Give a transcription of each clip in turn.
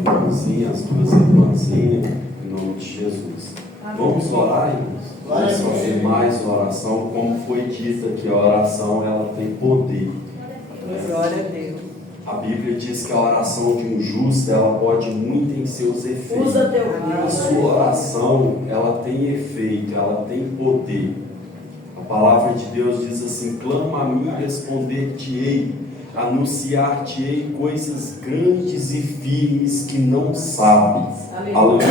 irmãozinho, as duas irmãzinhas, em nome de Jesus. Vamos orar, irmãos? Vamos fazer mais oração. Como foi dito aqui, a oração ela tem poder. Glória a Deus. A Bíblia diz que a oração de um justo ela pode muito em seus efeitos. Usa teu A sua oração ela tem efeito, ela tem poder. A palavra de Deus diz assim: clama a mim, responder-te-ei, anunciar-te-ei coisas grandes e firmes que não sabes. Aleluia.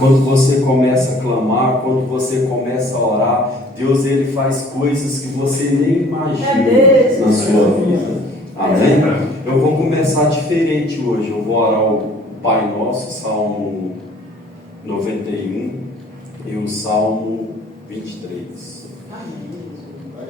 Quando você começa a clamar, quando você começa a orar, Deus ele faz coisas que você nem imagina na sua vida. Amém? Eu vou começar diferente hoje. Eu vou orar o Pai Nosso, Salmo 91 e o Salmo 23.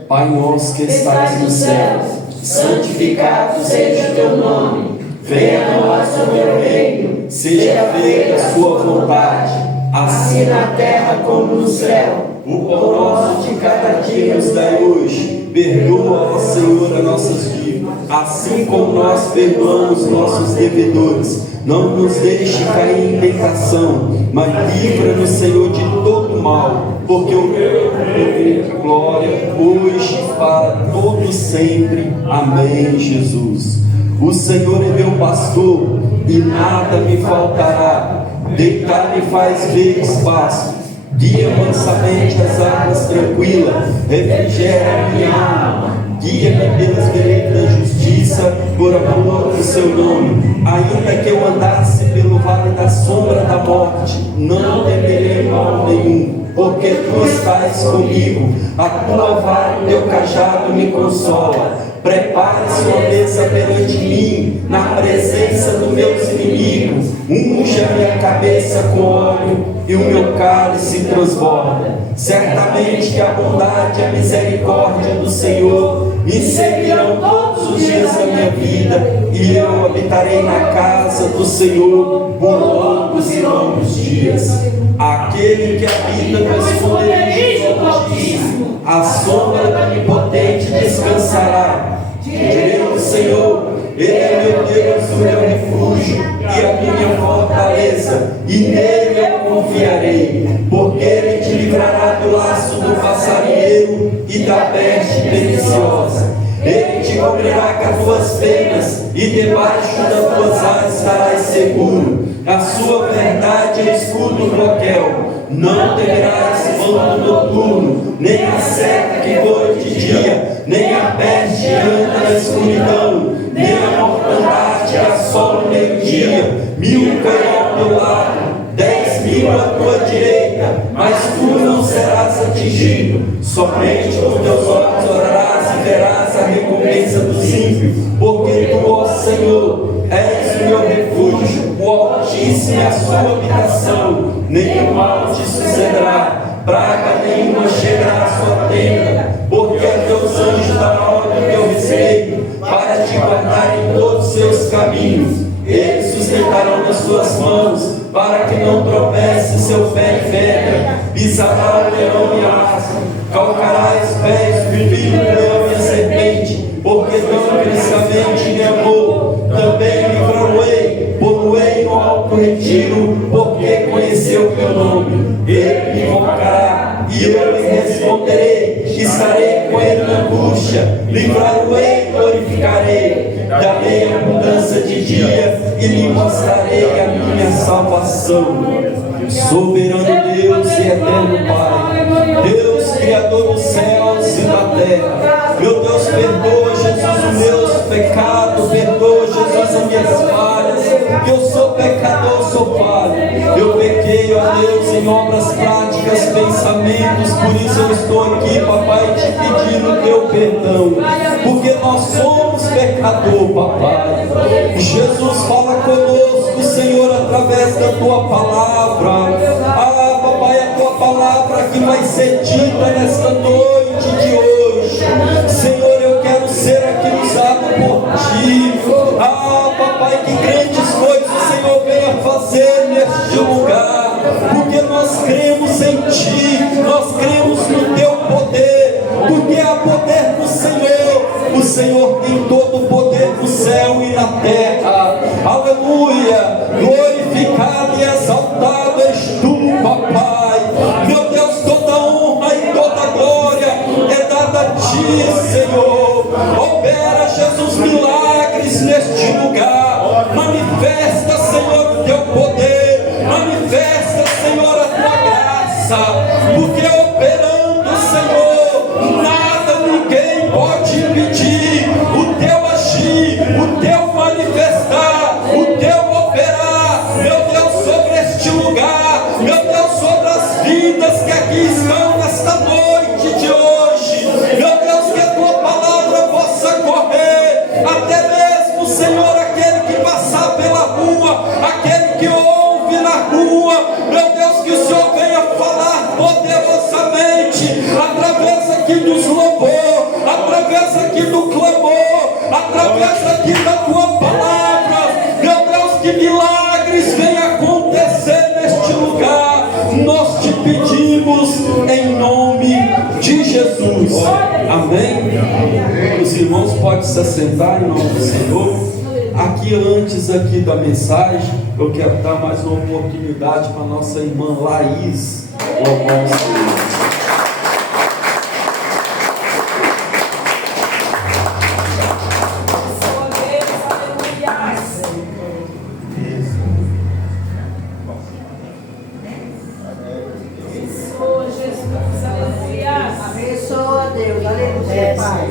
Pai nosso que estás nos céus, santificado seja o teu nome. Venha a nós o teu reino. Seja feita a sua vontade, assim na terra como no céu. O pão nosso de cada dia nos dai hoje. Perdoa, ó Senhor, as nossas dívidas, assim como nós perdoamos nossos devedores. Não nos deixe cair em tentação, mas livra-nos, Senhor, de todo mal, porque o meu é a glória, hoje para todo sempre. Amém, Jesus. O Senhor é meu pastor, e nada me faltará. Deitar-me faz verdes pastos, guia mansamente as águas tranquilas, refrigera minha alma, guia-me pelas veredas da justiça, por amor do seu nome. Ainda que eu andasse pelo vale da sombra da morte, não temerei mal nenhum, porque tu estás comigo, a tua vara e o teu cajado me consola. Prepare sua mesa perante mim, na presença dos meus inimigos. Unge a minha cabeça com óleo e o meu cálice transborda. Certamente que a bondade e a misericórdia do Senhor me seguirão todos os dias da minha vida, e eu habitarei na casa do Senhor por longos e longos dias. Aquele que habita no esconderijo do Altíssimo, a sombra do Onipotente descansará. Direi do Senhor, Ele é meu Deus, o meu refúgio e a minha fortaleza, e nele eu confiarei, porque Ele te livrará do laço do passarinheiro e da peste perniciosa. Ele te cobrirá com as tuas penas, e debaixo das tuas asas estarás seguro. A sua verdade é escudo no broquel. Não temerás espanto noturno, nem a seta que voa de dia, nem a peste que anda na escuridão, nem a mortandade que assola o meio-dia. 1000 cairão ao teu lado, 10.000 à tua direita, mas tu não serás atingido. Somente com teus olhos orarás e verás a recompensa dos ímpios, porque tu, ó Senhor, és o meu refúgio, o Altíssimo é a sua habitação. Nenhum mal te sucederá, praga nenhuma chegará à sua tenda, porque a teus anjos darão ordem ao teu respeito, para te guardar em todos os seus caminhos. Eles sustentarão nas suas mãos, para que não tropece seu pé em pedra. Pisará o leão e a asna, calcará os pés do filho do leão e a serpente, porque tão cristamente me amou. Também livrarei, pô-lo-ei no alto retiro, porque conheceu o meu nome. Ele me invocará, e eu lhe responderei. Estarei com ele na angústia, livrar-o-ei, glorificarei. Darei abundância de dia, e lhe mostrarei a minha salvação. Soberano Deus e eterno Pai, Deus Criador dos céus e da terra, meu Deus, perdoa, Jesus, os meus pecados, perdoa, Jesus, as minhas falhas. Eu sou pecador, sou falho. Eu pequei, ó Deus, em obras práticas, pensamentos, por isso eu estou aqui, papai, te pedindo teu perdão, porque nós somos pecador, papai. Jesus, fala conosco, Senhor, através da tua palavra. Ah, papai, a tua palavra que vai ser dita nesta noite de hoje. Senhor, eu quero ser aqui usado por ti. Ah, papai, que grandes coisas o Senhor venha fazer neste lugar, porque nós cremos em ti, nós cremos no teu poder, porque há poder no Senhor. O Senhor tem todo o poder no céu e na terra. Aleluia. Glória aquele que ouve na rua, meu Deus, que o Senhor venha falar poderosamente, através aqui dos louvor, através aqui do clamor, através aqui da tua palavra, meu Deus, que milagres venham acontecer neste lugar, nós te pedimos em nome de Jesus, amém? Os irmãos podem se assentar em nome do Senhor. Aqui antes aqui da mensagem, eu quero dar mais uma oportunidade para nossa irmã Laís louvar o Senhor. Abençoa Deus, aleluia, Pai.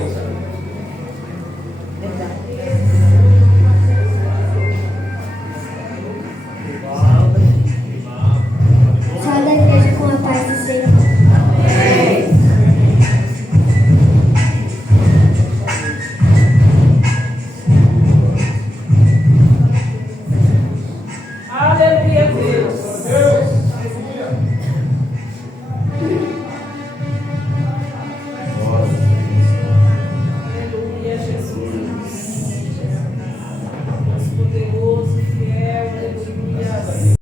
Sai da igreja com a paz do Senhor. Aleluia, Deus. Aleluia, Jesus. Deus poderoso, fiel, aleluia.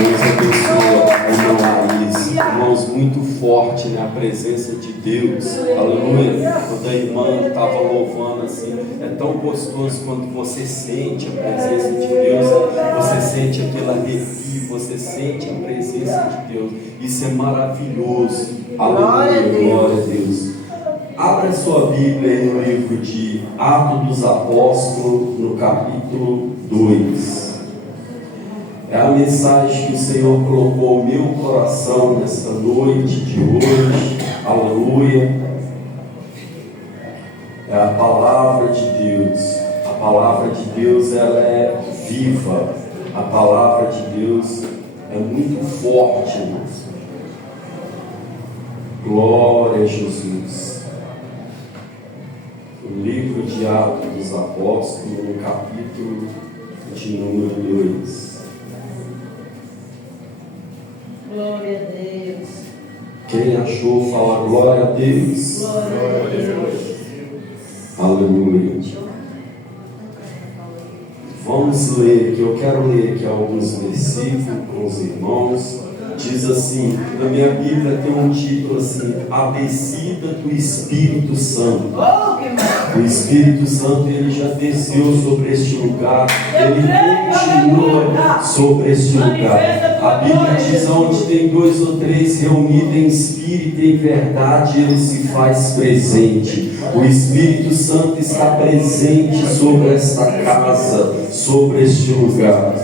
Deus abençoe a irmã Laís. Irmãos, muito forte, né? A presença de Deus. Aleluia. Quando a irmã estava louvando assim, é tão gostoso quando você sente a presença de Deus, você sente aquele arrepio, você sente a presença de Deus. Isso é maravilhoso. Aleluia. Glória a Deus. Abra sua Bíblia aí no livro de Atos dos Apóstolos, no capítulo 2. É a mensagem que o Senhor colocou no meu coração nesta noite de hoje. Aleluia. É a palavra de Deus. A palavra de Deus, ela é viva. A palavra de Deus é muito forte, irmãos. Glória a Jesus. O livro de Atos dos Apóstolos, no capítulo de número 2. Glória a Deus. Quem achou, fala glória a Deus. Glória a Deus. Aleluia. Vamos ler aqui, eu quero ler aqui alguns versículos com os irmãos. Diz assim, na minha Bíblia tem um título assim: A descida do Espírito Santo. O Espírito Santo, ele já desceu sobre este lugar, ele continua sobre este lugar. A Bíblia diz: onde tem 2 ou 3 reunidos em espírito e em verdade, ele se faz presente. O Espírito Santo está presente sobre esta casa, sobre este lugar.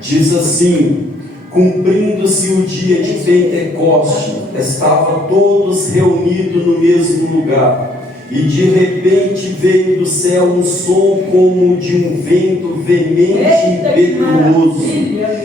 Diz assim: cumprindo-se o dia de Pentecoste, estavam todos reunidos no mesmo lugar. E de repente veio do céu um som como de um vento veemente e impetuoso,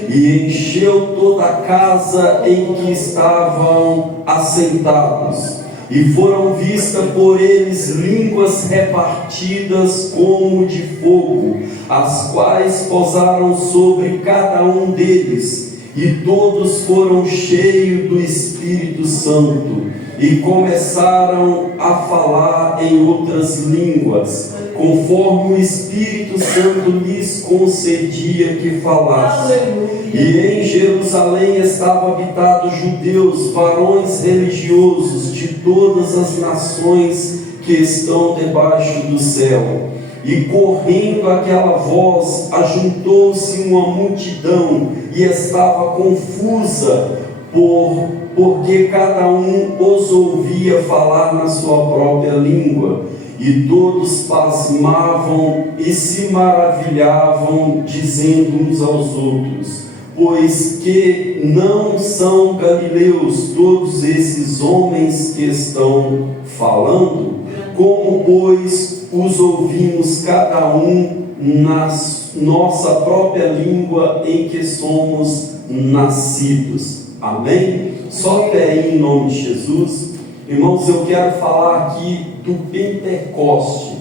e encheu toda a casa em que estavam assentados. E foram vistas por eles línguas repartidas como de fogo, as quais pousaram sobre cada um deles. E todos foram cheios do Espírito Santo e começaram a falar em outras línguas, conforme o Espírito Santo lhes concedia que falassem. E em Jerusalém estavam habitados judeus, varões religiosos de todas as nações que estão debaixo do céu. E correndo aquela voz, ajuntou-se uma multidão e estava confusa, porque cada um os ouvia falar na sua própria língua. E todos pasmavam e se maravilhavam, dizendo uns aos outros: pois que não são galileus todos esses homens que estão falando? Como, pois, os ouvimos cada um na nossa própria língua em que somos nascidos? Amém? Só até aí, em nome de Jesus. Irmãos, eu quero falar aqui do Pentecoste,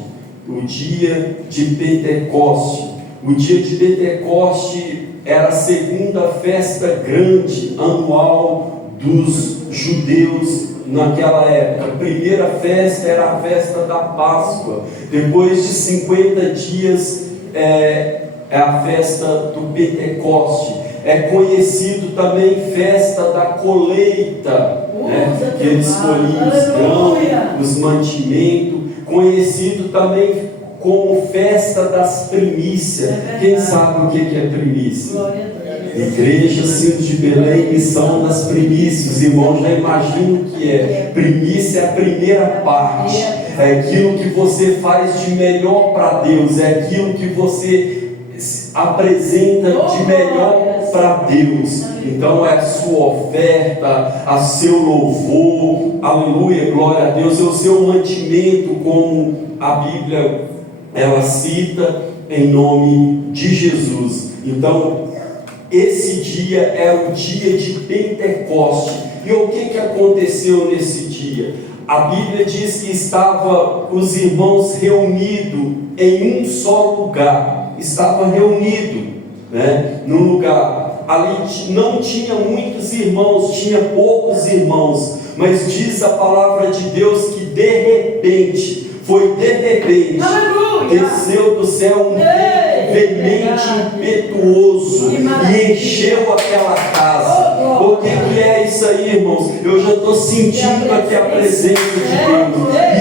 o dia de Pentecoste. O dia de Pentecoste era a segunda festa grande anual dos judeus naquela época. A primeira festa era a festa da Páscoa. Depois de 50 dias é a festa do Pentecoste. É conhecido também festa da colheita, né? Que eles colhiam os grãos, os mantimentos. Conhecido também como festa das primícias. Quem sabe o que é primícia? Igreja Cinto de Belém, missão das primícias. Os irmãos já imaginam o que é. Primícia é a primeira parte, é aquilo que você faz de melhor para Deus, é aquilo que você apresenta de melhor para Deus. Então é a sua oferta, a seu louvor, aleluia, glória a Deus, é o seu mantimento, como a Bíblia ela cita, em nome de Jesus. Então esse dia é o dia de Pentecoste. E o que aconteceu nesse dia? A Bíblia diz que estavam os irmãos reunidos em um só lugar. Estavam reunidos, né, num lugar. Ali não tinha muitos irmãos, tinha poucos irmãos. Mas diz a palavra de Deus que de repente, foi de repente, desceu do céu um vento veemente, impetuoso, e encheu aquela casa. O que é isso aí, irmãos? Eu já estou sentindo aqui a presença de Deus.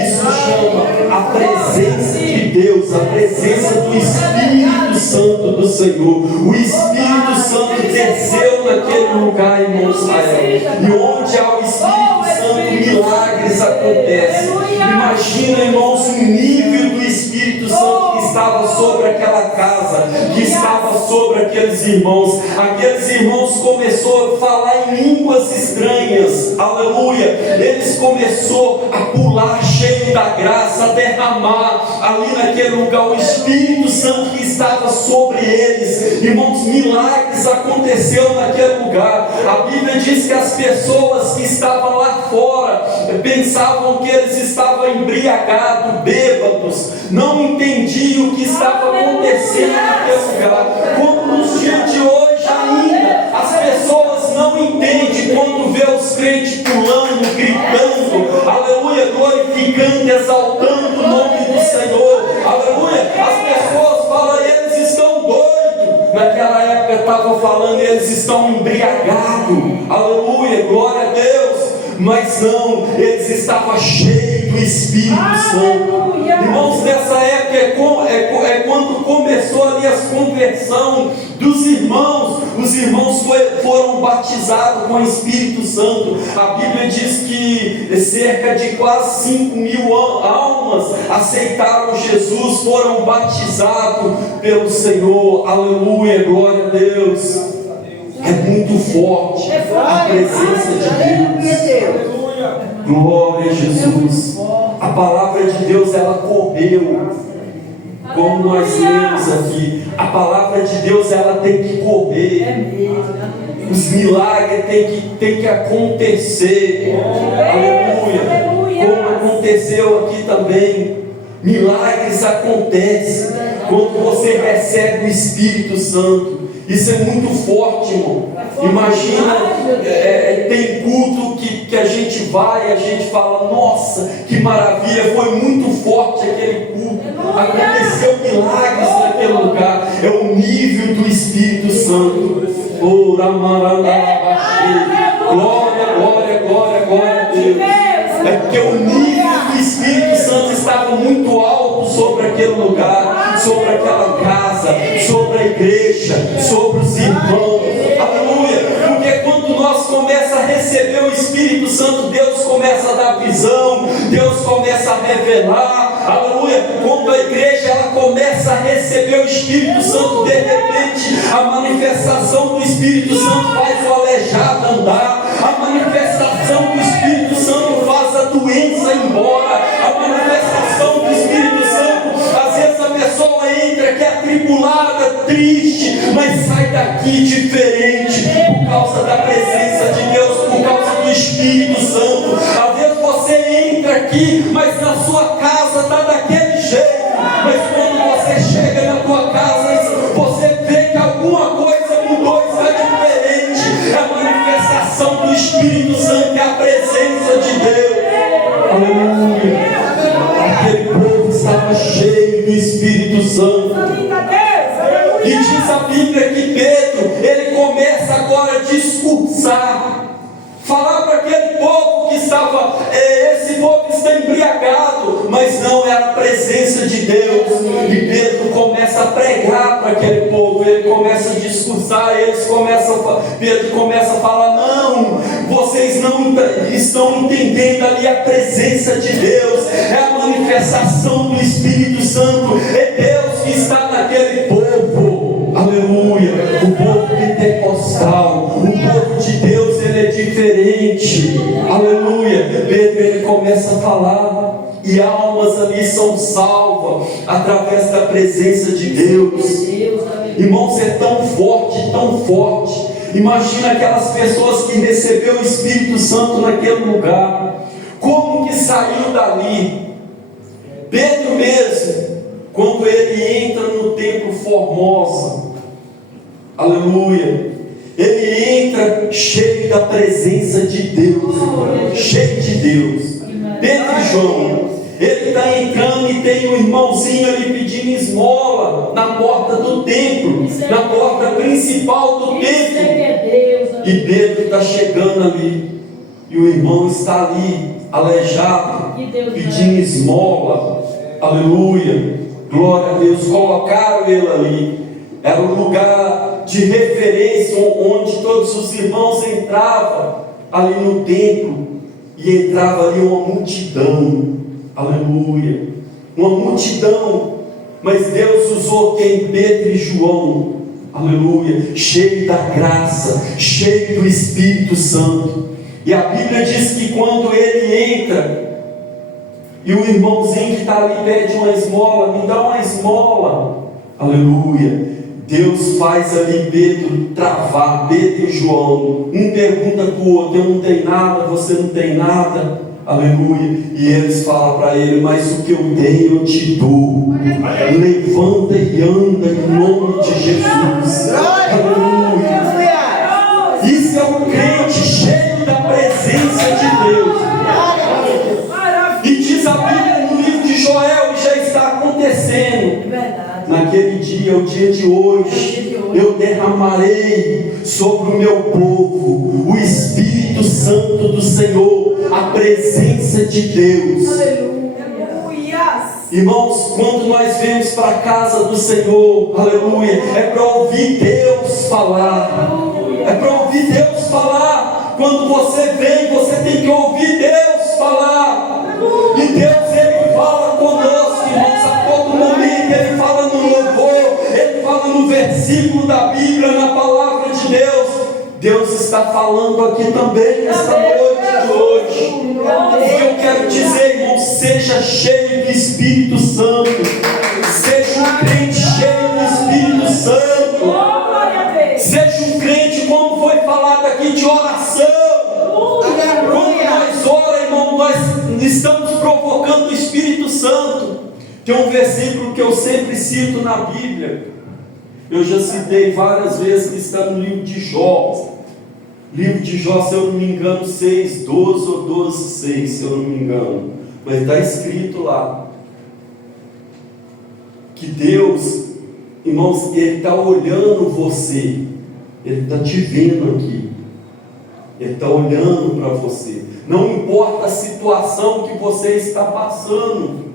Isso chama a presença de Deus, a presença do Espírito Santo do Senhor. O Espírito Santo desceu naquele lugar, irmão Israel. E onde há o Espírito Santo, milagres acontecem. Imagina, irmãos, o nível do Espírito Santo que estava sobre aquela casa, que estava sobre aqueles irmãos. Aqueles irmãos começaram a falar em línguas estranhas, aleluia. Eles começaram a pular cheio da graça, a derramar ali naquele lugar o Espírito Santo que estava sobre eles. Irmãos, milagres aconteceram naquele lugar. A Bíblia diz que as pessoas que estavam lá fora pensavam que eles estavam embriagados, bêbados, não entendiam o que estava acontecendo naquele lugar. Como nos dias de hoje ainda, as pessoas não entendem quando vê os crentes pulando, gritando, aleluia, glorificando, exaltando o nome do Senhor, aleluia. As pessoas falam, eles estão doidos. Naquela época estava falando, eles estão embriagados, aleluia, glória a Deus. Mas não, eles estavam cheios do Espírito Santo. Irmãos, nessa época é quando começou ali a conversão dos irmãos. Os irmãos foram batizados com o Espírito Santo. A Bíblia diz que cerca de quase 5.000 almas aceitaram Jesus, foram batizados pelo Senhor. Aleluia, glória a Deus. É muito forte a presença de Deus. Glória a Jesus. A palavra de Deus, ela correu, como nós lemos aqui. A palavra de Deus, ela tem que correr. Os milagres tem que acontecer. Aleluia. Como aconteceu aqui também. Milagres acontecem quando você recebe o Espírito Santo. Isso é muito forte, irmão. Imagina, tem culto que a gente vai, a gente fala, nossa, que maravilha, foi muito forte aquele culto, aconteceu milagres naquele lugar. É o nível do Espírito Santo. Oh, glória, glória, glória, glória a Deus. É porque o nível do Espírito Santo estava muito alto sobre aquele lugar, sobre aquela casa, sobre a igreja, sobre os irmãos. Aleluia. Porque quando nós começamos a receber o Espírito Santo, Deus começa a dar visão, Deus começa a revelar. Aleluia. Quando a igreja ela começa a receber o Espírito Santo, de repente a manifestação do Espírito Santo faz o aleijado andar. A manifestação do Espírito Santo faz a doença ir embora. A manifestação do Espírito Santo, às vezes a pessoa entra que é atribulada, triste, mas sai daqui diferente por causa da presença de Deus, por causa do Espírito Santo. Às vezes você entra aqui, mas na sua casa está daquele jeito, mas quando você chega na tua casa, você vê que alguma coisa mudou, está diferente. É a manifestação do Espírito Santo, é a presença de Deus. Aleluia. Aquele povo estava cheio do Espírito Santo. E diz a Bíblia que Pedro, ele começa agora a discursar, falar para aquele povo que estava, esse povo está embriagado, mas não era a presença de Deus. E Pedro começa a pregar para aquele povo, ele começa a discursar, Pedro começa a falar, não, vocês não estão entendendo ali a presença de Deus, é a manifestação do Espírito Santo, é Deus que está naquele povo. Aleluia. O povo pentecostal, o povo de Deus, ele é diferente. Aleluia. Pedro, ele começa a falar, e almas ali são salvas através da presença de Deus. Irmãos, é tão forte, tão forte. Imagina aquelas pessoas que receberam o Espírito Santo naquele lugar, como que saiu dali. Pedro mesmo, quando ele entra no templo Formosa, aleluia, ele entra cheio da presença de Deus, cheio de Deus. Pedro e João, Ele está entrando e tem um irmãozinho ali pedindo esmola na porta do templo, na porta principal do templo. E Pedro está chegando ali, e o irmão está ali, aleijado, pedindo esmola. Aleluia, glória a Deus. Colocaram ele ali, era um lugar de referência, onde todos os irmãos entravam ali no templo, e entrava ali uma multidão. Aleluia, uma multidão. Mas Deus usou quem? Pedro e João. Aleluia, cheio da graça, cheio do Espírito Santo. E a Bíblia diz que quando ele entra, e o irmãozinho que está ali pede uma esmola, me dá uma esmola. Aleluia, Deus faz ali Pedro travar, Pedro e João. Um pergunta para o outro: eu não tenho nada, você não tem nada. Aleluia, e eles falam para ele: mas o que eu tenho eu te dou. Levanta e anda em nome de Jesus. Aleluia. Isso é um crente cheio da presença de Deus. E diz a Bíblia no livro de Joel, e já está acontecendo. Naquele dia, o dia de hoje, eu derramarei sobre o meu povo o Espírito Santo do Senhor, a presença de Deus. Irmãos, quando nós vemos para a casa do Senhor, aleluia, é para ouvir Deus falar. É para ouvir Deus falar. Quando você vem, você tem que ouvir Deus falar. E Deus, Ele fala conosco, irmãos, a todo momento. Ele fala no louvor, Ele fala no versículo da Bíblia, na palavra de Deus. Deus está falando aqui também nesta noite de hoje. O que eu quero dizer, irmão, seja cheio do Espírito Santo. Seja um crente cheio do Espírito Santo. Seja um crente, como foi falado aqui, de oração. Quando nós oramos, irmão, nós estamos provocando o Espírito Santo. Tem um versículo que eu sempre cito na Bíblia. Eu já citei várias vezes, que está no livro de Jó. Livro de Jó, se eu não me engano, 6, 12 ou 12, 6, se eu não me engano. Mas está escrito lá que Deus, irmãos, Ele está olhando você. Ele está te vendo aqui. Ele está olhando para você. Não importa a situação que você está passando.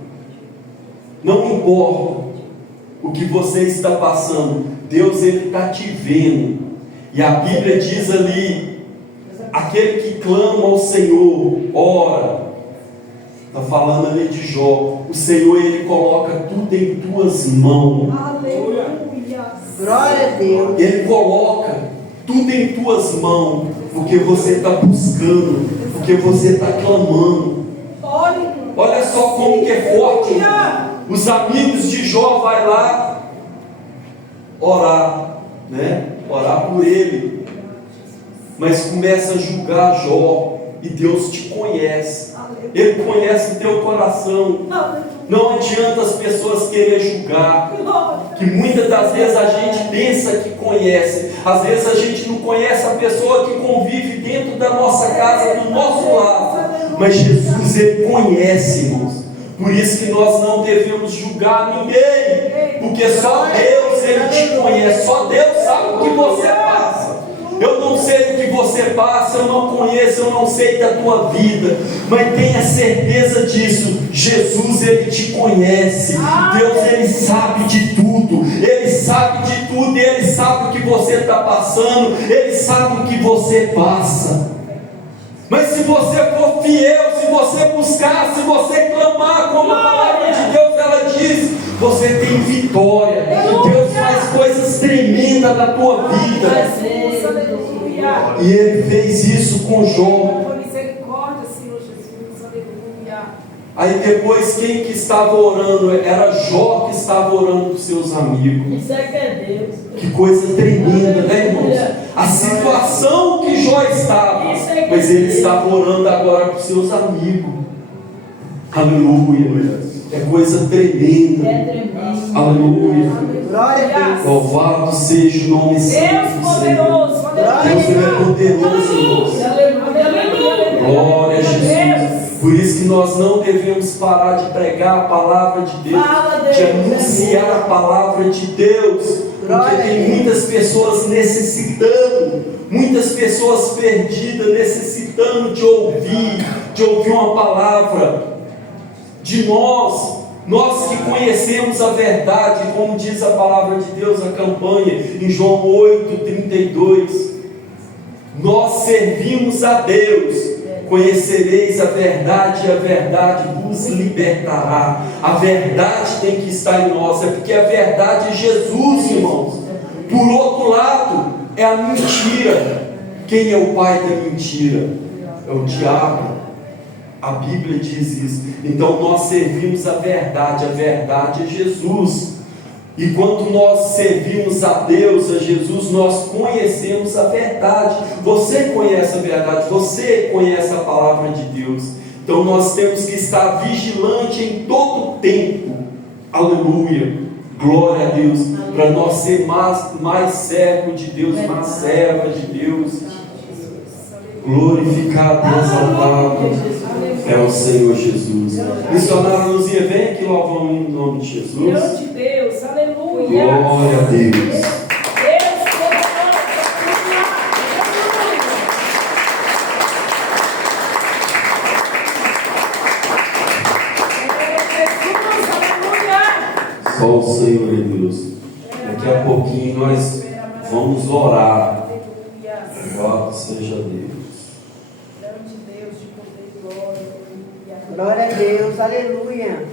Não importa o que você está passando. Deus, Ele está te vendo. E a Bíblia diz ali: aquele que clama ao Senhor, ora. Está falando ali de Jó. O Senhor, Ele coloca tudo em tuas mãos. Aleluia. Glória a Deus. Ele coloca tudo em tuas mãos, porque você está buscando, porque você está clamando. Olha só como que é forte. Os amigos de Jó vai lá orar, né? Orar por ele, mas começa a julgar Jó. E Deus te conhece. Ele conhece o teu coração. Não adianta as pessoas quererem julgar, que muitas das vezes a gente pensa que conhece. Às vezes a gente não conhece a pessoa que convive dentro da nossa casa, do nosso lado. Mas Jesus, Ele conhece, irmãos. Por isso que nós não devemos julgar ninguém, porque só Deus, Ele te conhece. Só Deus sabe o que você passa. Eu não sei o que você passa, eu não conheço, eu não sei da tua vida, mas tenha certeza disso. Jesus, Ele te conhece. Deus, Ele sabe de tudo. Ele sabe de tudo, Ele sabe o que você está passando, Ele sabe o que você passa. Mas se você for fiel, se você buscar, se você clamar, como a palavra de Deus ela diz, você tem vitória. Deus faz coisas tremendas na tua vida. E Ele fez isso com Jó. Aí depois, quem que estava orando? Era Jó que estava orando para os seus amigos. Isso é que é Deus. Que coisa tremenda, né, irmãos? A situação que Jó estava, mas ele estava orando agora para os seus amigos. Aleluia. É coisa tremenda. É tremendo. Aleluia. Glória a Deus. Louvado seja o nome santo do Senhor. Deus é poderoso, irmãos. Glória a Jesus. Por isso que nós não devemos parar de pregar a palavra de Deus, Fala, Deus, de anunciar a palavra de Deus, porque Glória a tem Deus. muitas pessoas necessitando, muitas pessoas perdidas, necessitando de ouvir uma palavra de nós que conhecemos a verdade, como diz a palavra de Deus, a campanha em João 8:32. Nós servimos a Deus. Conhecereis a verdade e a verdade vos libertará. A verdade tem que estar em nós, é porque a verdade é Jesus, irmãos. Por outro lado, é a mentira. Quem é o pai da mentira? É o diabo. A Bíblia diz isso. Então nós servimos a verdade é Jesus. E quando nós servimos a Deus, a Jesus, nós conhecemos a verdade. Você conhece a verdade, você conhece a palavra de Deus. Então nós temos que estar vigilante em todo o tempo. Aleluia, glória a Deus, para nós ser mais servo de Deus, mais serva de Deus. Glorificado e exaltado é o Senhor Jesus. Missionária Luzia, vem aqui, louvamos em nome de Jesus. Deus de Deus, aleluia. Glória a Deus. Deus poderoso, aleluia. Só o Senhor é Deus. Daqui a pouquinho nós vamos orar. Louvado seja Deus. Glória a Deus, aleluia.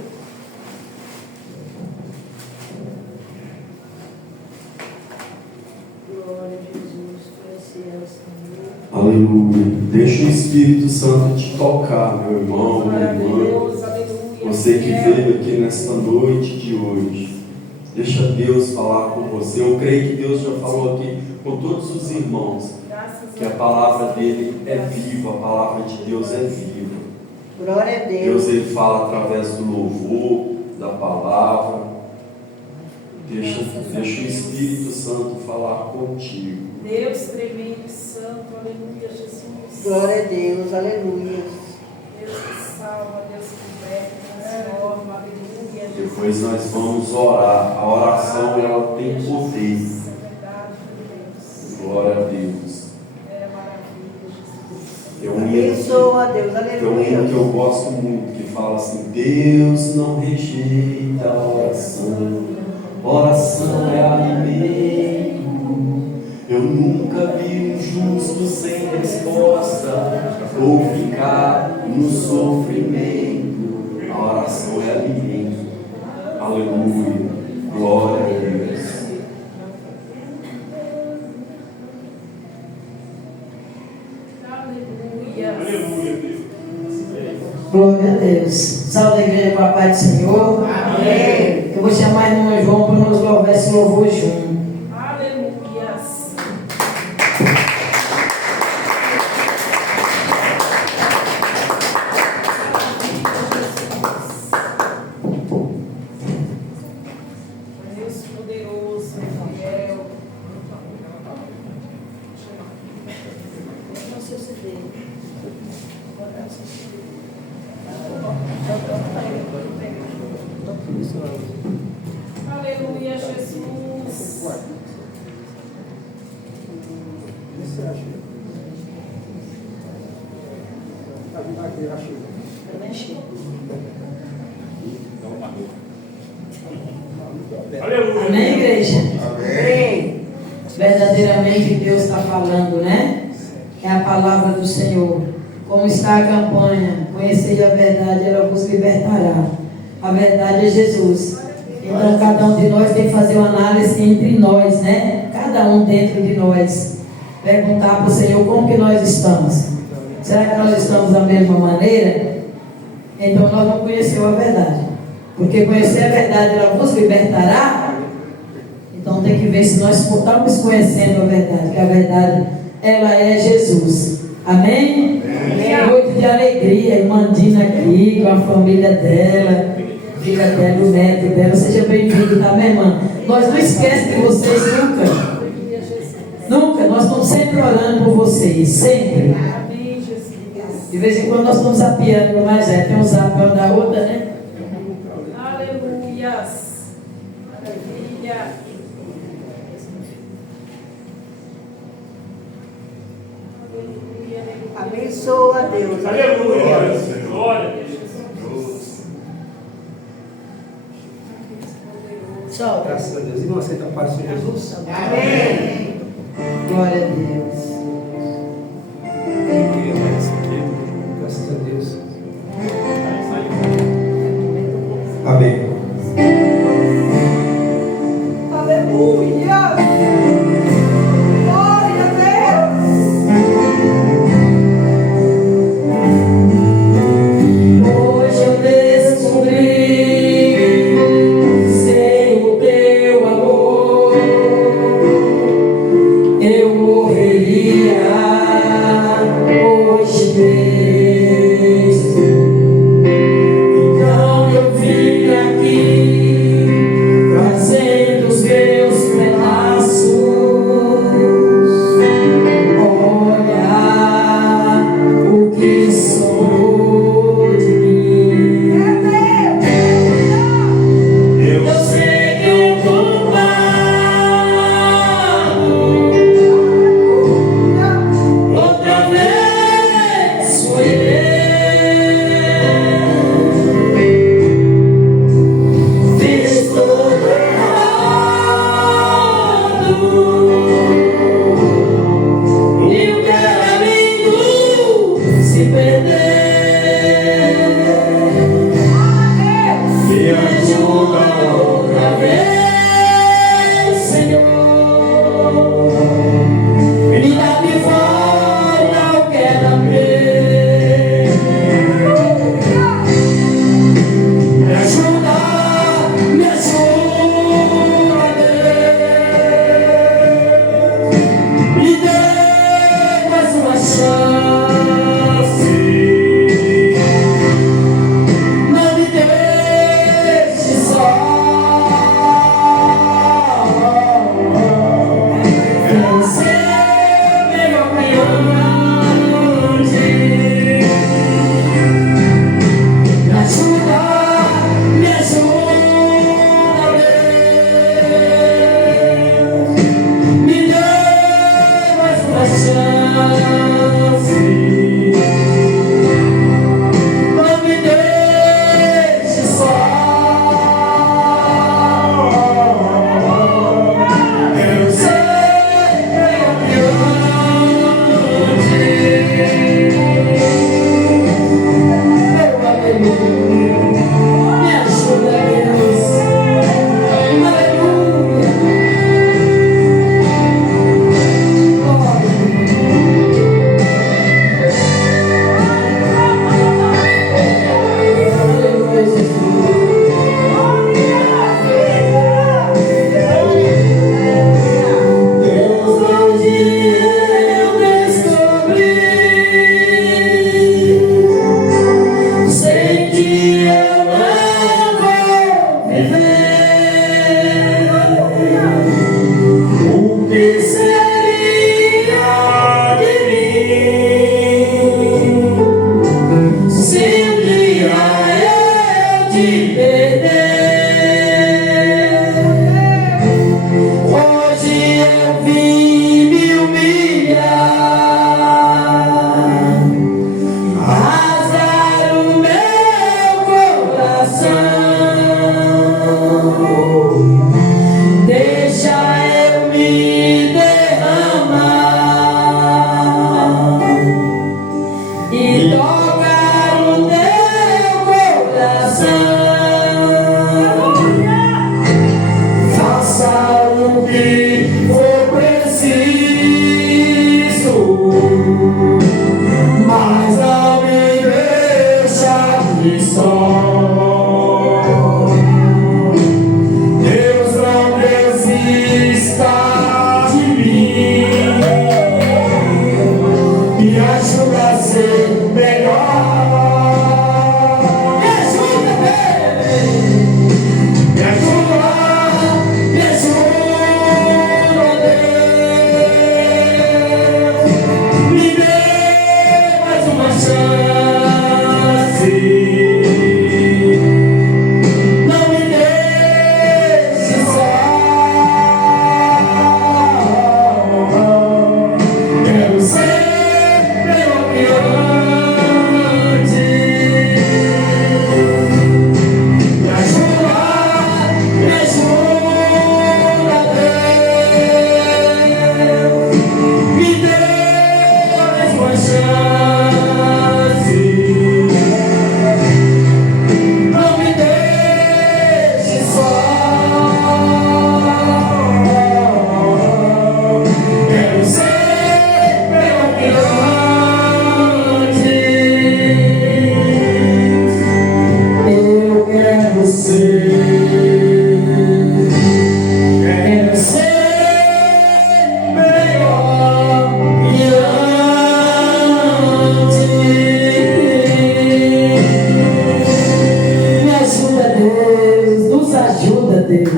Glória a Jesus, aleluia. Deixa o Espírito Santo te tocar, meu irmão, minha irmã. Você que veio aqui nesta noite de hoje. Deixa Deus falar com você. Eu creio que Deus já falou aqui com todos os irmãos, que a palavra dele é viva, a palavra de Deus é viva. Glória a Deus. Deus ele fala através do louvor, da palavra. Deixa o Espírito Santo falar contigo. Deus tremendo, santo, aleluia, Jesus. Glória a Deus, aleluia. Deus que salva, Deus que liberta, transforma, aleluia. Depois nós vamos orar. A oração ela tem poder. Isso é verdade, Deus. Glória a Deus. É maravilha, Jesus. Tem um hino Abençoa, Deus, Tem um hino que aleluia. eu gosto muito, que fala assim: Deus não rejeita a oração, oração é alimento. Eu nunca vi um justo sem resposta, ou ficar no sofrimento. A oração é alimento. Aleluia, glória a Deus. Glória a Deus. Salve a igreja com a paz do Senhor. Amém. Eu vou chamar a irmã João para nos louvar esse louvor junto. Aleluia. Deus poderoso, fiel. Não sei se dele. Aleluia, Jesus. Amém, igreja? Amém. Verdadeiramente Deus está falando, né? É a palavra do Senhor. Como está a campanha? Conhecei a verdade, ela vos libertará. A verdade é Jesus. Então cada um de nós tem que fazer uma análise entre nós, né? Cada um dentro de nós. Perguntar para o Senhor como que nós estamos. Será que nós estamos da mesma maneira? Então nós não conhecemos a verdade. Porque conhecer a verdade, ela vos libertará. Então tem que ver se nós estamos conhecendo a verdade. Que a verdade, ela é Jesus. Amém? Amém. Noite de alegria, irmã Dina aqui, com a família dela, filha dela, o neto dela. Seja bem-vindo, tá, minha irmã? Nós não esquecemos de vocês nunca. Nunca, nós estamos sempre orando por vocês, sempre. Amém, Jesus. De vez em quando nós estamos zapeando, mas tem um zap uma da outra, né? Aleluias. Maravilha. Abençoa, Deus. Aleluia. Glória a Deus. Tchau. Graças a Deus. Irmão, aceita a paz de Jesus? Amém. Glória a Deus. Graças a Deus. Amém. Aleluia. Glória a Deus. Hoje eu descobri, sem o teu amor, eu morreria. Hoje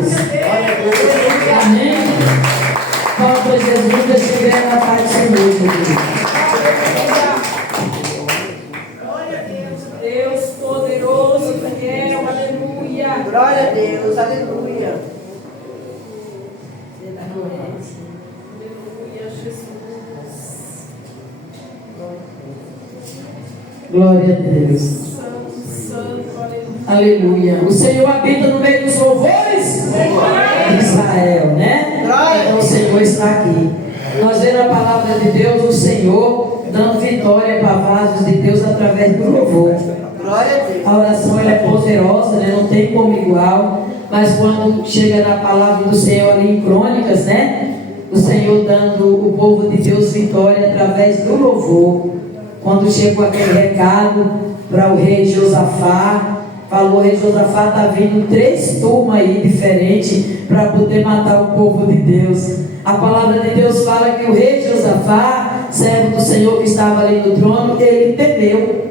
Deus. Amém. Fala para Jesus, deixa eu ver na parte do Senhor, Jesus. Glória a Deus. Deus poderoso, fiel, aleluia. Glória a Deus, aleluia. Aleluia, Jesus. Glória a Deus. Santo, santo, aleluia. Aleluia. O Senhor habita no meio dos louvores de Israel, né? Então o Senhor está aqui. Nós vemos a palavra de Deus, o Senhor dando vitória para vasos de Deus através do louvor. Glória a Deus. A oração ela é poderosa, né? Não tem como igual. Mas quando chega na palavra do Senhor ali em Crônicas, né? O Senhor dando o povo de Deus vitória através do louvor. Quando chegou aquele recado para o rei Josafá, falou: o rei Josafá está vindo 3 turmas aí diferentes para poder matar o povo de Deus. A palavra de Deus fala que o rei Josafá, servo do Senhor que estava ali no trono, ele temeu.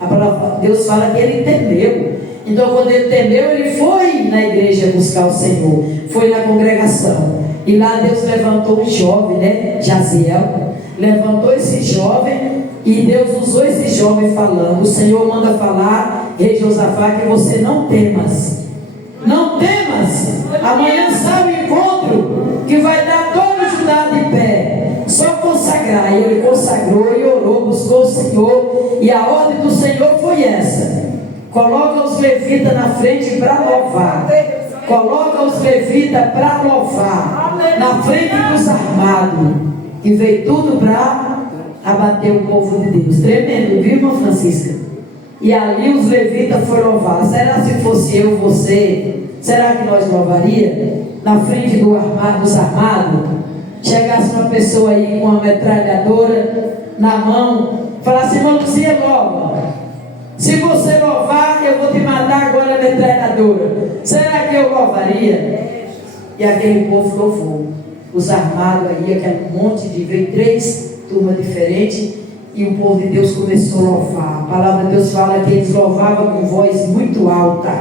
A palavra de Deus fala que ele temeu. Então, quando ele temeu, ele foi na igreja buscar o Senhor, foi na congregação. E lá Deus levantou um jovem, né? Jaziel. Levantou esse jovem e Deus usou esse jovem falando. O Senhor manda falar, rei Josafá, que você não temas. Não temas. Amanhã sai o encontro que vai dar todo Judá de pé. Só consagrar. E ele consagrou e orou, buscou o Senhor. E a ordem do Senhor foi essa: coloca os levitas na frente para louvar. Coloca os levitas para louvar. Na frente dos armados. E veio tudo para abater o povo de Deus. Tremendo, viu, irmã Francisca? E ali os levitas foram louvar. Será se fosse eu, você, será que nós louvaria? Na frente dos armados, chegasse uma pessoa aí com uma metralhadora na mão, falasse: irmã Luzia, louva. Se você louvar, eu vou te matar agora, metralhadora. Será que eu louvaria? E aquele povo louvou. Os armados aí, aquele monte de, veio 3 turmas diferentes, e o povo de Deus começou a louvar. A palavra de Deus fala que eles louvavam com voz muito alta.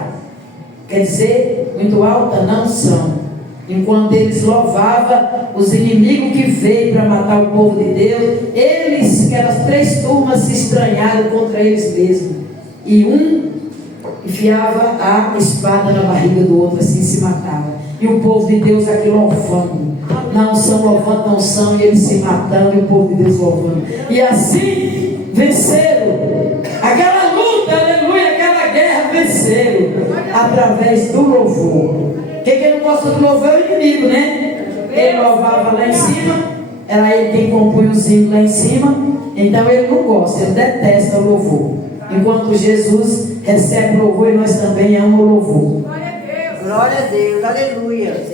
Quer dizer, muito alta não são. Enquanto eles louvavam, os inimigos que veio para matar o povo de Deus, eles, aquelas 3 turmas, se estranharam contra eles mesmos. E um enfiava a espada na barriga do outro, assim se matava. E o povo de Deus aqui louvando. Não são louvando, não são, e eles se matando, e o povo de Deus louvando. E assim venceram. Aquela luta, aleluia, aquela guerra venceram. Através do louvor. Quem não gosta do louvor é o inimigo, né? Ele louvava lá em cima, era ele quem compunha os hinos lá em cima. Então ele não gosta, ele detesta o louvor. Enquanto Jesus recebe o louvor, e nós também amamos o louvor. Glória a Deus, aleluia.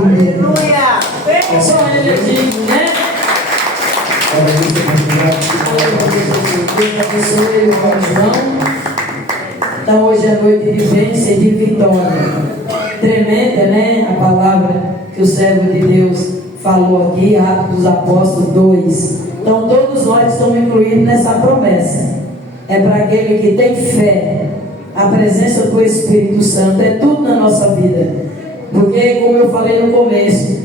Aleluia. Aleluia. Só ele é digno, né? Deus abençoe o irmão João. Então hoje é noite de bênção e de vitória. Tremenda, né? A palavra que o servo de Deus falou aqui, Atos dos Apóstolos 2. Então todos nós estamos incluídos nessa promessa. É para aquele que tem fé. A presença do Espírito Santo é tudo na nossa vida. Porque, como eu falei no começo,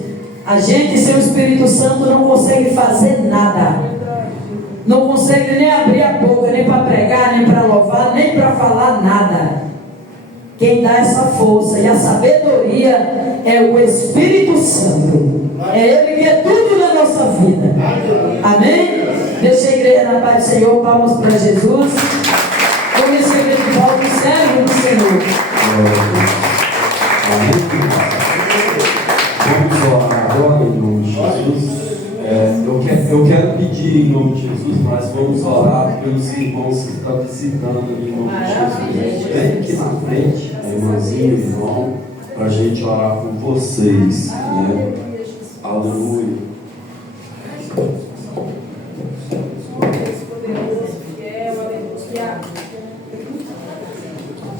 a gente sem o Espírito Santo não consegue fazer nada. Não consegue nem abrir a boca, nem para pregar, nem para louvar, nem para falar nada. Quem dá essa força e a sabedoria é o Espírito Santo. É Ele que é tudo na nossa vida. Amém? Deixa a igreja na paz do Senhor. Palmas para Jesus. Vamos receber de volta o servo do Senhor. Vamos orar agora em nome de Jesus. Eu quero pedir em nome de Jesus, mas vamos orar pelos irmãos que estão visitando em nome de Jesus. Vem aqui na frente, irmãzinho, irmão, para a gente orar por vocês. Né? Aleluia.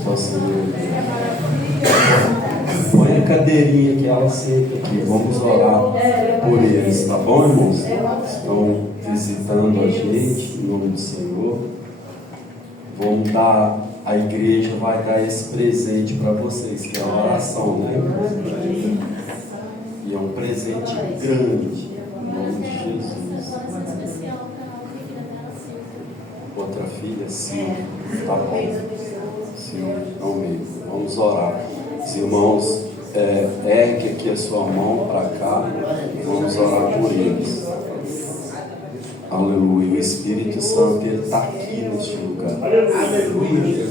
Só Senhor. Põe a cadeirinha que ela senta aqui. Vamos orar por eles, tá bom, irmãos? Estão visitando a gente em nome do Senhor. Vamos dar, a igreja vai dar esse presente para vocês, que é a oração, né? E é um presente grande, em nome de Jesus. Outra filha, sim, tá bom. Sim, amém. Vamos orar. Os irmãos, ergue aqui a sua mão para cá. Vamos orar por eles. Aleluia. O Espírito Santo, Ele está aqui neste lugar. Aleluia.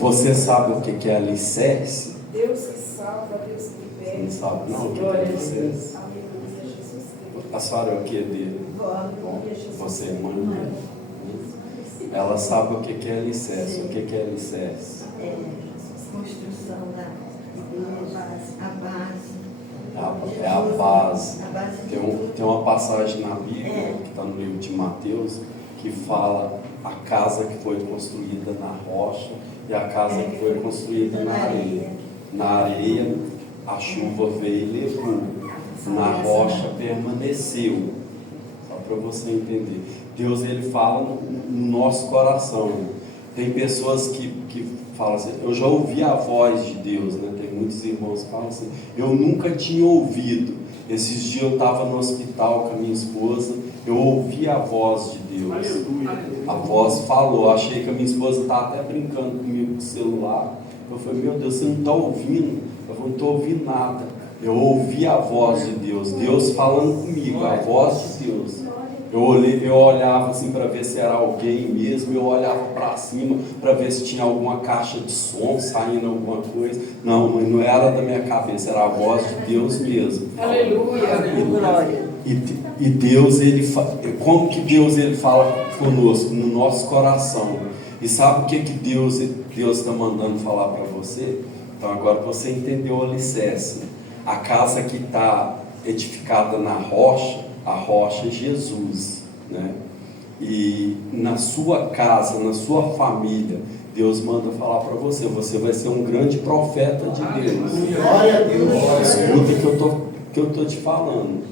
Você sabe o que é alicerce? Deus que salva, Deus que Você pede. não sabe não o que é alicerce? A senhora é o que dele? Você é mãe? Ela sabe o que é alicerce. O que é alicerce? Construção a base. É a base. Tem uma passagem na Bíblia, que está no livro de Mateus, que fala a casa que foi construída na rocha e a casa que foi construída na areia. Na areia, a chuva veio e levou. Na rocha, permaneceu. Só para você entender. Deus, Ele fala no nosso coração. Tem pessoas que falam assim, eu já ouvi a voz de Deus, né? Tem muitos irmãos que falam assim, eu nunca tinha ouvido. Esses dias eu estava no hospital com a minha esposa, eu ouvi a voz de Deus. A voz falou, achei que a minha esposa estava até brincando comigo com o celular. Eu falei, meu Deus, você não está ouvindo? Eu falei, não estou ouvindo nada. Eu ouvi a voz de Deus, Deus falando comigo, a voz de Deus. Eu olhava assim para ver se era alguém mesmo, eu olhava para cima para ver se tinha alguma caixa de som saindo alguma coisa. Não, mas não era da minha cabeça, era a voz de Deus mesmo. Glória. E Deus, como que Deus ele fala conosco? No nosso coração. E sabe o que Deus está mandando falar para você? Então agora você entendeu o alicerce. A casa que está edificada na rocha, a rocha é Jesus, né? E na sua casa, na sua família, Deus manda falar para você, você vai ser um grande profeta de Deus. Glória a Deus. Escuta o que eu estou te falando.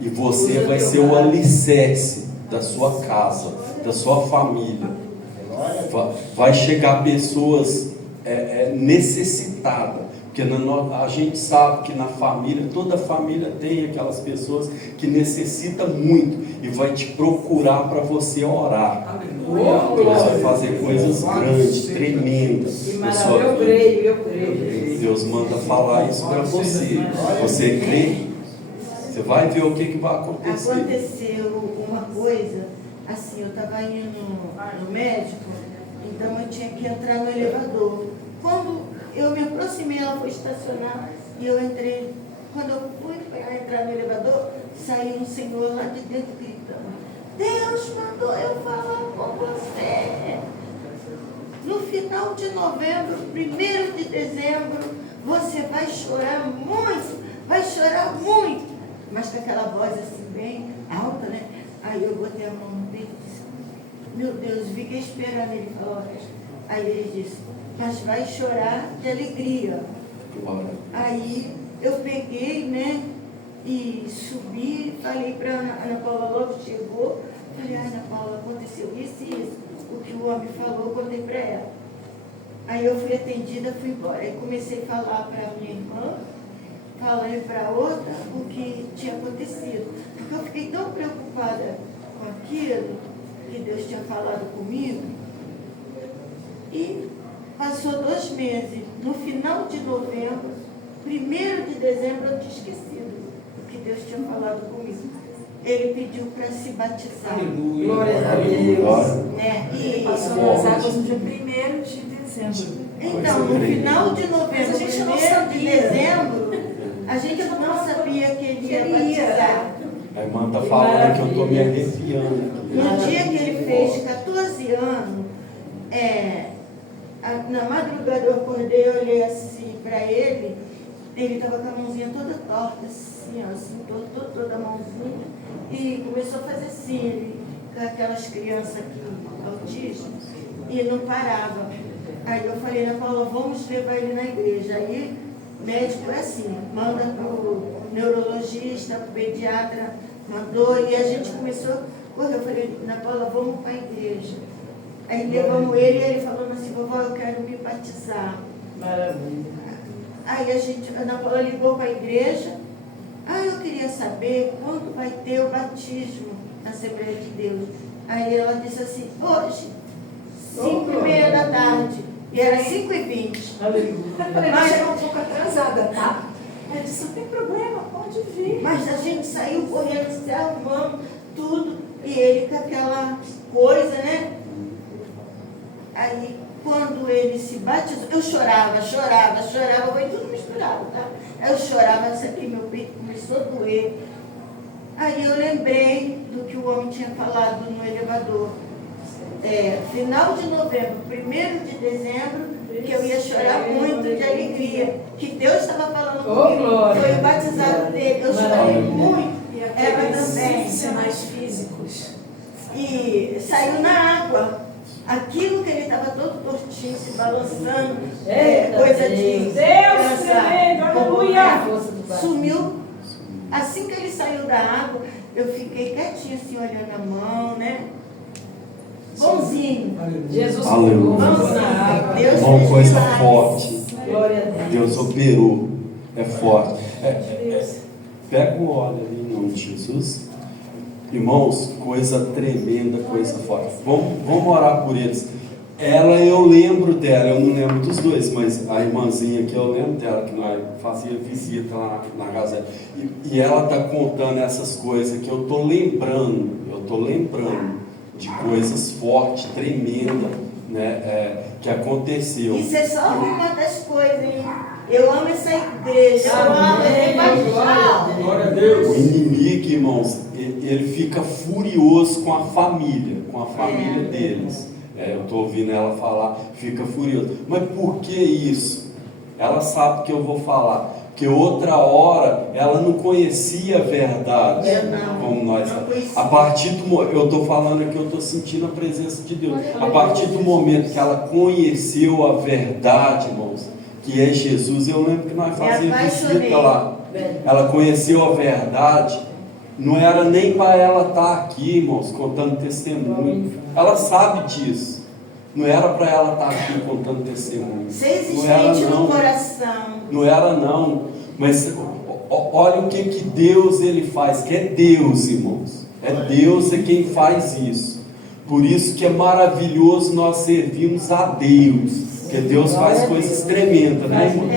E você vai ser o alicerce da sua casa, da sua família. Vai chegar pessoas necessitadas. Porque a gente sabe que na família, toda família tem aquelas pessoas que necessitam muito e vai te procurar para você orar. Deus vai fazer coisas grandes, tremendas na sua vida. Eu creio. Deus manda falar isso para você. Você crê? Você vai ver o que vai acontecer. Aconteceu uma coisa, assim, eu estava indo no médico, então eu tinha que entrar no elevador. Quando eu me aproximei, ela foi estacionar e eu entrei. Quando eu fui para entrar no elevador, saiu um senhor lá de dentro gritando: Deus mandou eu falar com você. No final de novembro, 1º de dezembro, você vai chorar muito, vai chorar muito. Mas com aquela voz assim, bem alta, né? Aí eu botei a mão no peito e disse, meu Deus, fiquei esperando. Ele falou, aí ele disse, mas vai chorar de alegria. Aí eu peguei, né? E subi, falei para Ana Paula, logo chegou, falei, Ana Paula, aconteceu isso e isso. O que o homem falou, eu contei para ela. Aí eu fui atendida, fui embora. Aí comecei a falar para minha irmã, falei para outra o que tinha acontecido. Porque eu fiquei tão preocupada com aquilo que Deus tinha falado comigo. E passou 2 meses. No final de novembro, 1º de dezembro, eu tinha esquecido o que Deus tinha falado comigo. Ele pediu para se batizar. Glória a Deus. Né? Ele E passou nas águas no dia 1º de dezembro. então, no final de novembro, Mas a gente não 1º de sabia. dezembro, a gente não sabia que ele ia batizar. A irmã está falando que eu estou me arrepiando aqui. No dia que ele fez 14 anos, na madrugada eu acordei, eu olhei assim para ele estava com a mãozinha toda torta, assim, ó, assim, toda a mãozinha, e começou a fazer assim, ele, com aquelas crianças aqui, autistas, e não parava. Aí eu falei, Ana Paula, vamos levar ele na igreja. Aí médico é assim, manda para o neurologista, para o pediatra, mandou, e a gente começou a correr. Eu falei, Ana Paula, vamos para a igreja. Aí levamos ele e ele falando assim, vovó, eu quero me batizar. Maravilha. Aí a Ana Paula ligou para a igreja. Eu queria saber quando vai ter o batismo na Assembleia de Deus. Aí ela disse assim, hoje, 5h30 da tarde. E era 5h20. Eu falei, vai chegar um pouco atrasada, tá? Ela disse, não tem problema, pode vir. Mas a gente saiu correndo, se arrumando, tudo. E ele com aquela coisa, né? Aí, quando ele se batizou, eu chorava, foi tudo misturado, tá? Eu chorava, isso aqui, meu peito começou a doer. Aí eu lembrei do que o homem tinha falado no elevador. Final de novembro, 1º de dezembro, que eu ia chorar muito de alegria, que Deus estava falando comigo. glória. Foi o batizado dele, eu chorei muito. E Ela aqueles também. sinais físicos. E saiu na água. Aquilo que ele estava todo tortinho, se balançando, Eita, coisa de Deus. Deus tremendo, aleluia. sumiu. Assim que ele saiu da água, eu fiquei quietinha assim, olhando a mão, né? Bonzinho. Jesus Aleluia. colocou na água. Deus Uma fez coisa milagres. forte. Glória a Deus. Deus operou. É forte. Pega o óleo ali em nome de Jesus. Irmãos, coisa tremenda, coisa forte. Vamos orar por eles. Ela, eu lembro dela, eu não lembro dos dois, mas a irmãzinha que eu lembro dela, que nós fazia visita lá na casa dela. E ela está contando essas coisas que eu estou lembrando de coisas fortes, tremendas, né, que aconteceu. Isso é só uma das coisas, hein? Eu amo essa igreja, eu amo esse evangelho. Glória a Deus. O inimigo, irmãos, ele fica furioso com a família deles. Eu estou ouvindo ela falar, fica furioso. Mas por que isso? Ela sabe que eu vou falar. Porque outra hora ela não conhecia a verdade, como nós. A partir do eu estou falando aqui, eu estou sentindo a presença de Deus. A partir do momento que ela conheceu a verdade, irmãos, que é Jesus, eu lembro que nós fazíamos visita lá. Ela conheceu a verdade. Não era nem para ela estar aqui, irmãos, contando testemunho. Ela sabe disso. Não era para ela estar aqui contando testemunho. Ser existente no coração. Não era não. Mas olha o que Deus ele faz, que é Deus, irmãos. É Deus quem faz isso. Por isso que é maravilhoso nós servirmos a Deus. Porque Deus faz coisas tremendas, né, irmão?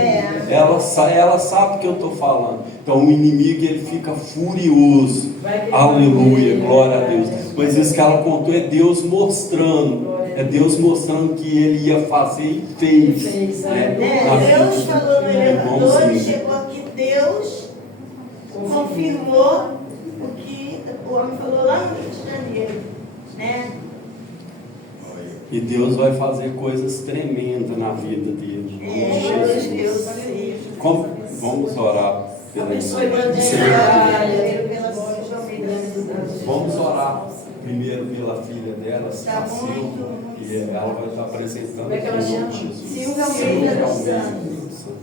Ela sabe o que eu estou falando. Então o inimigo ele fica furioso. Aleluia, glória a Deus. Mas isso que ela contou é Deus mostrando. É Deus mostrando que ele ia fazer e fez. Né? Deus falou no elevador e chegou aqui. Deus confirmou o que o homem falou lá no Rio de Janeiro. Né? E Deus vai fazer coisas tremendas na vida dele. Em nome de Eu Jesus. sei. Vamos orar pela Abençoe irmã. pela sua Vamos orar primeiro pela filha dela, Tá Silva, muito. e ela vai estar apresentando Como é que ela em nome chama? de Jesus. Silvia Almeida dos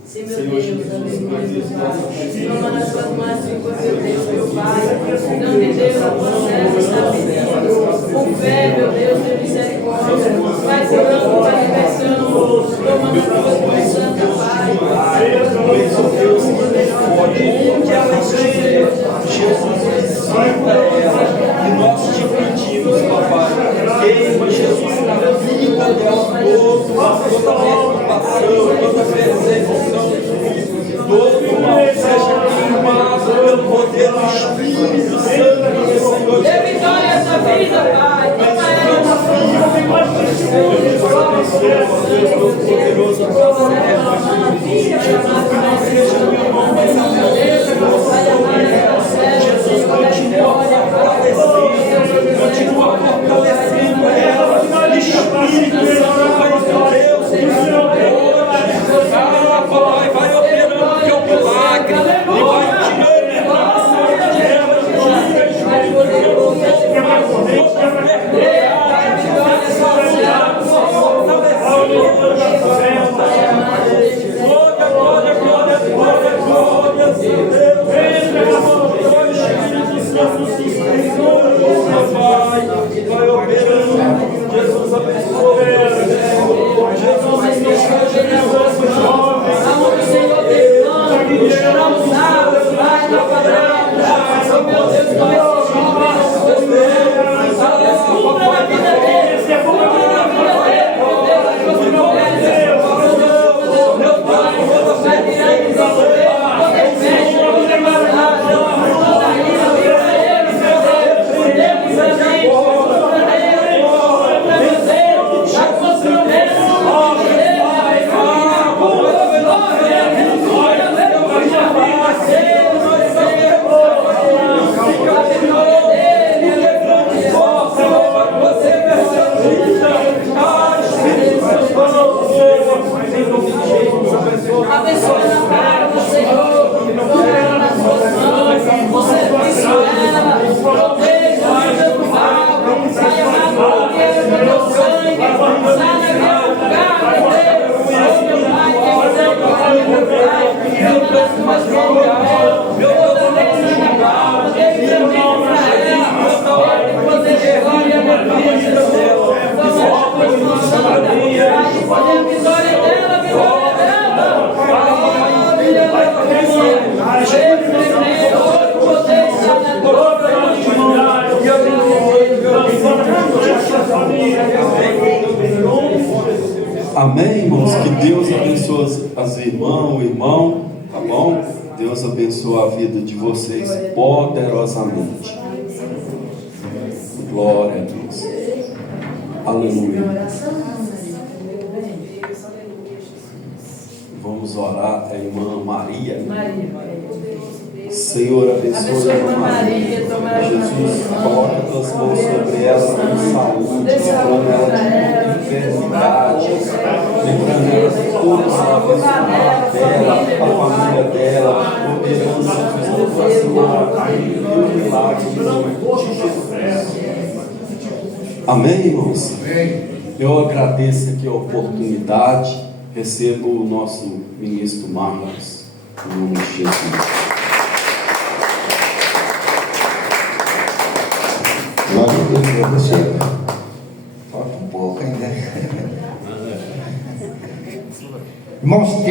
Sim, meu Senhor Deus, Jesus, aleluia, nós Deus estamos Pai. Toma nas suas mãos, Senhor, meu Deus, meu Pai. Em nome de Deus, a tua serva está pedindo. Com fé, meu Deus, de misericórdia. Vai curando, vai libertando. Toma nas tuas mãos, Santa Pai. Deus misericórdia, Jesus, visita ela, e nós te pedimos, papai, queima, Jesus, na vida dela toda preocupação, toda perseguição, todo mal seja queimado pelo poder do Espírito Santo do Senhor. Dê vitória a essa vida, Pai. Toma ela na Poderoso, Jesus, continua fortalecendo ela, Espírito Santo, Deus, papai, vai operando o teu milagre, e vai vai operando, Jesus abençoe, Jesus aonde o Senhor tem plano, não sabe, vai na quadrada. Oh, meu Deus, vai cumpra na vida dele, cumpra na vida dele, meu Deus, as suas promessas, meu Pai, vai tirando toda inveja, toda maldade, toda ira, livra ele, meu Deus, Deus, amém, contra ele, contra você, as suas promessas, abençoe na cara do Senhor, coloque ela nas suas mãos, o serviço dela, proteja a vida do mal, saia na boca, pelo sangue, sana aquele lugar, meu Deus, oh meu Pai, que misericórdia, meu Pai, toma nas tuas mãos, meu Deus, toda vez na calma, dê tremendo pra ela, dê misericórdia na vida, meu Deus, toma nas tuas mãos, Santa, vai poder a vitória dela, vitória dela. Amém, irmãos? Que Deus abençoe as irmãs, o irmão, tá bom? Deus abençoe a vida de vocês poderosamente. Glória a Deus. Aleluia. Vamos orar a irmã Maria. Senhor, abençoe a irmã Maria. Jesus, coloca as tuas mãos sobre ela com saúde, livrando ela de enfermidade, livrando ela de todos os abençoados dela, a família dela, operando o milagre em nome de Jesus. Amém, irmãos? Eu agradeço aqui a oportunidade. Recebo o nosso ministro Marcos, em nome de Jesus. Glória a Deus para você. Falta um pouco ainda. Irmãos,